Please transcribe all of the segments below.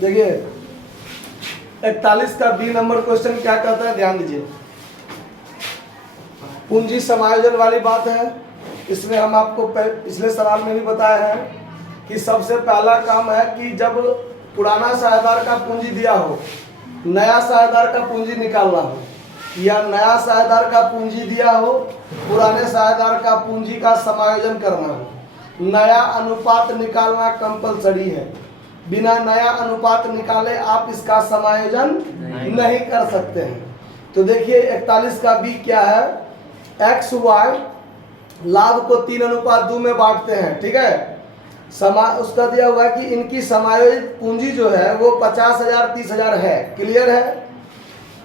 देखिए 41 का B number question क्या कहता है, ध्यान दीजिए। पूंजी समायोजन वाली बात है। इसमें हम आपको पिछले सवाल में भी बताया है कि सबसे पहला काम है कि जब पुराना साझेदार का पूंजी दिया हो, नया साझेदार का पूंजी निकालना हो, या नया साझेदार का पूंजी दिया हो, पुराने साझेदार का पूंजी का समायोजन करना हो, नया अनुपात निकालना कंपलसरी है। बिना नया अनुपात निकाले आप इसका समायोजन नहीं कर सकते हैं। तो देखिए 41 का बी क्या है, एक्स वाई लाभ को 3:2 में बांटते हैं, ठीक है। उसका दिया हुआ है कि इनकी समायोजित पूंजी जो है वो 50,000 30,000 है, क्लियर है।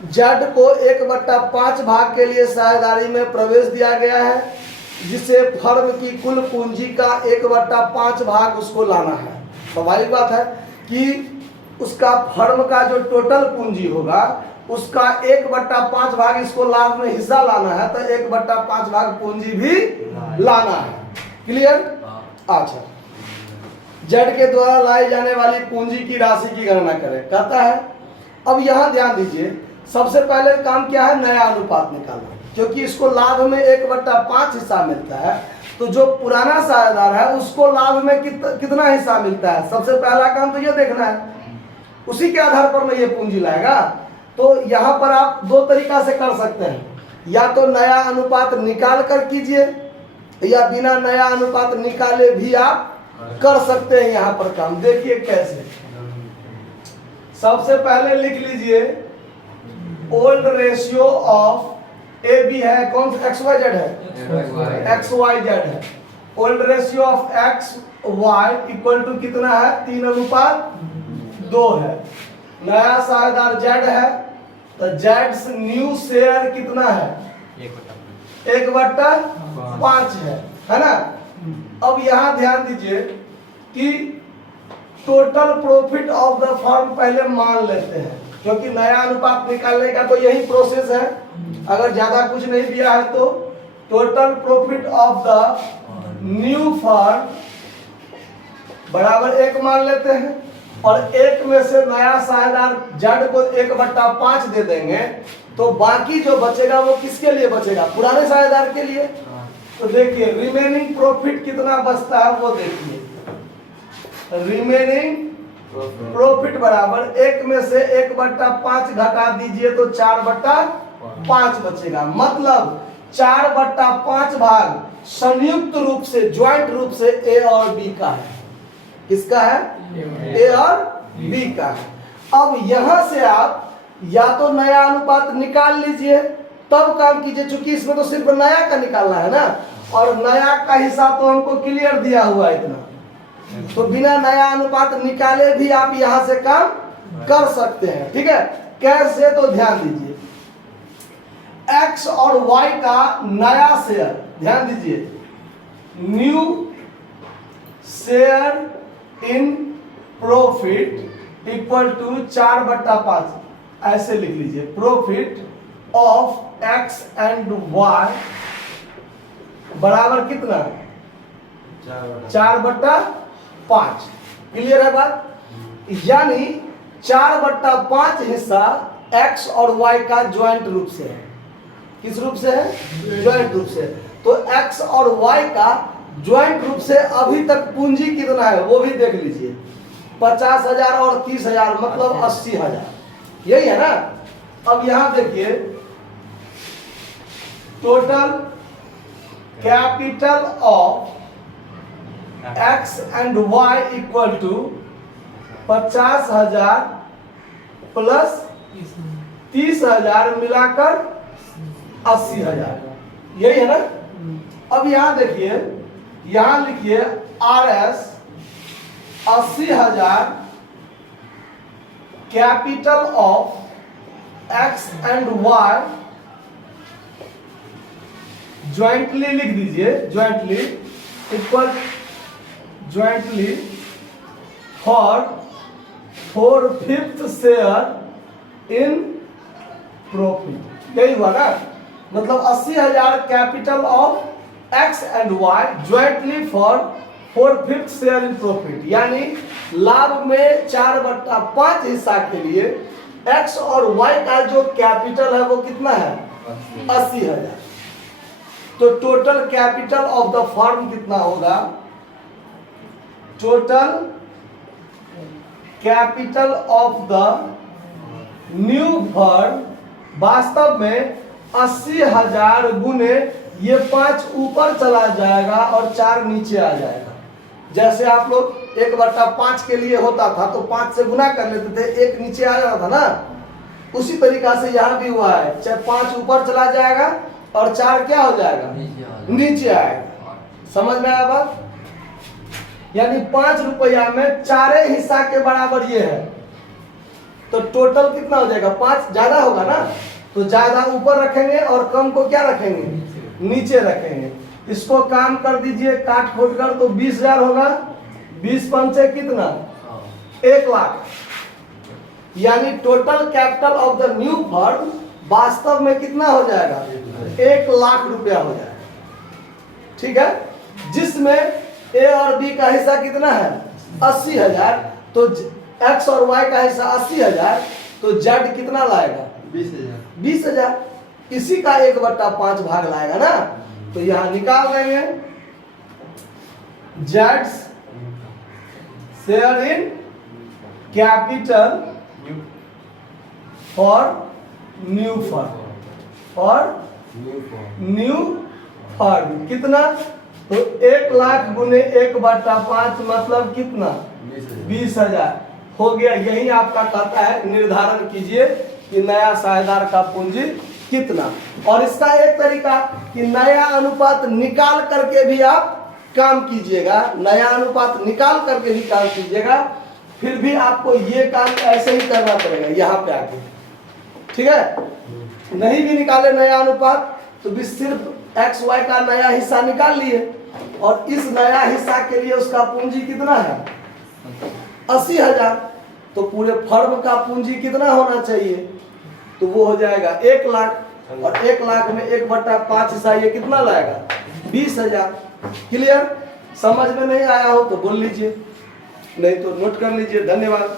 जेड को 1/5 भाग के लिए साझेदारी में प्रवेश दिया गया है, जिसे फर्म की कुल पूंजी का 1/5 भाग उसको लाना है। स्वाभाविक बात है कि उसका फर्म का जो टोटल पूंजी होगा उसका 1/5 भाग इसको लाभ में हिस्सा लाना है, तो 1/5 भाग पूंजी भी लाना है, क्लियर। अच्छा, जेड के द्वारा लाई जाने वाली पूंजी की राशि की गणना करें कहता है। अब यहाँ ध्यान दीजिए, सबसे पहले काम क्या है, नया अनुपात निकालना, क्योंकि इसको लाभ में 1/5 हिस्सा मिलता है। तो जो पुराना साझेदार है उसको लाभ में कितना हिस्सा मिलता है, सबसे पहला काम तो ये देखना है, उसी के आधार पर मैं ये पूंजी लाएगा। तो यहाँ पर आप दो तरीका से कर सकते हैं, या तो नया अनुपात निकाल कर कीजिए, या बिना नया अनुपात निकाले भी आप कर सकते हैं। यहाँ पर काम देखिए कैसे। सबसे पहले लिख लीजिए old ratio of A B है, कौन सा एक्स वाई जेड है, एक्स वाई जेड है। Old ratio of X Y equal to कितना है, 3:2 है। नया साझेदार जेड है, तो जेड न्यू शेयर कितना है, 1/5 है ना। अब यहाँ ध्यान दीजिए कि total profit of the firm पहले मान लेते हैं, क्योंकि नया अनुपात निकालने का तो यही प्रोसेस है। अगर ज्यादा कुछ नहीं दिया है तो total profit of the new firm बराबर 1 मान लेते हैं, और 1 में से नया साझेदार जेड को 1/5 दे देंगे, तो बाकी जो बचेगा वो किसके लिए बचेगा, पुराने साझेदार के लिए। तो देखिए रिमेनिंग प्रॉफिट कितना बचता है वो देखिए, रिमेनिंग प्रॉफिट बराबर 1 में से 1/5 घटा दीजिए तो 4/5 बचेगा। मतलब 4/5 भाग संयुक्त रूप से, ज्वाइंट रूप से ए और बी का है। किसका है, ए और बी का है। अब यहां से आप या तो नया अनुपात निकाल लीजिए, तब काम कीजिए, चूंकि इसमें तो सिर्फ नया का निकालना है ना, और नया का हिसाब तो हमको क्लियर दिया हुआ है इतना, तो बिना नया अनुपात निकाले भी आप यहां से काम कर सकते हैं, ठीक है। कैसे, तो ध्यान दीजिए, एक्स और वाई का नया शेयर, ध्यान दीजिए, new share in profit equal to 4/5, ऐसे लिख लीजिए। Profit of X and Y बराबर कितना, 4/5, क्लियर है बात। यानी 4/5 हिस्सा एक्स और वाई का ज्वाइंट रूप से है। किस रूप से है, ज्वाइंट रूप से। तो एक्स और वाई का ज्वाइंट रूप से अभी तक पूंजी कितना है वो भी देख लीजिए, 50,000 और 30,000, मतलब 80,000, यही है ना। अब यहां देखिए total capital of X and Y equal to 50,000 plus 30,000 मिलाकर 80,000, यही है ना। अब यहां देखिए, यहां लिखिए R S 80,000 capital of X and Y, jointly लिख दीजिए, jointly equal jointly for 4/5 share in profit, यही हुआ ना। मतलब 80,000 capital of X and Y jointly for 4/5 share in profit, यानी लाभ में 4/5 हिस्सा के लिए एक्स और वाई का जो कैपिटल है वो कितना है? 80,000। तो total capital of the firm कितना होगा? Total capital of the new firm वास्तव में 80,000 गुने ये 5 ऊपर चला जाएगा और 4 नीचे आ जाएगा। जैसे आप लोग 1/5 के लिए होता था तो 5 से गुना कर लेते थे, 1 नीचे आ जाता था ना, उसी तरीका से यहाँ भी हुआ है। चाहे 5 ऊपर चला जाएगा और 4 क्या हो जाएगा? नीचे आएगा। समझ में आया बात? यानी 5 रुपया में 4 हिस्सा के बराबर ये है, तो टोटल कितना हो जाएगा? 5 ज्यादा होगा ना, तो ज्यादा ऊपर रखेंगे और कम को क्या रखेंगे? नीचे रखेंगे। इसको काम कर दीजिए काट खोट कर, तो 20,000 होगा। 20 पंचे कितना? 1 लाख। यानी total capital of the new firm वास्तव में कितना हो जाएगा? 1 लाख रुपया हो जाएगा। ठीक है, जिसमें ए और बी का हिस्सा कितना है? 80,000। तो एक्स और वाई का हिस्सा 80,000, तो जेड कितना लाएगा? 20,000। इसी का 1/5 भाग लाएगा ना, तो यहां निकाल देंगे Jades share in capital for new firm, और न्यू फर्म कितना? तो 1 लाख गुने 1/5 मतलब कितना? 20,000 हो गया। यही आपका कहता है निर्धारण कीजिए कि नया साझेदार का पूंजी कितना। और इसका एक तरीका कि नया अनुपात निकाल करके भी आप काम कीजिएगा, नया अनुपात निकाल करके भी काम कीजिएगा, फिर भी आपको ये काम ऐसे ही करना पड़ेगा यहाँ पे आके। ठीक है, नहीं भी निकाले नया अनुपात तो भी सिर्फ एक्स वाई का नया हिस्सा निकाल लिए, और इस नया हिस्सा के लिए उसका पूंजी कितना है? 80,000। तो पूरे फर्म का पूंजी कितना होना चाहिए? तो वो हो जाएगा 1 लाख, और 1 लाख में 1/5 हिस्सा ये कितना लाएगा? 20,000। क्लियर? समझ में नहीं आया हो तो बोल लीजिए, नहीं तो नोट कर लीजिए। धन्यवाद।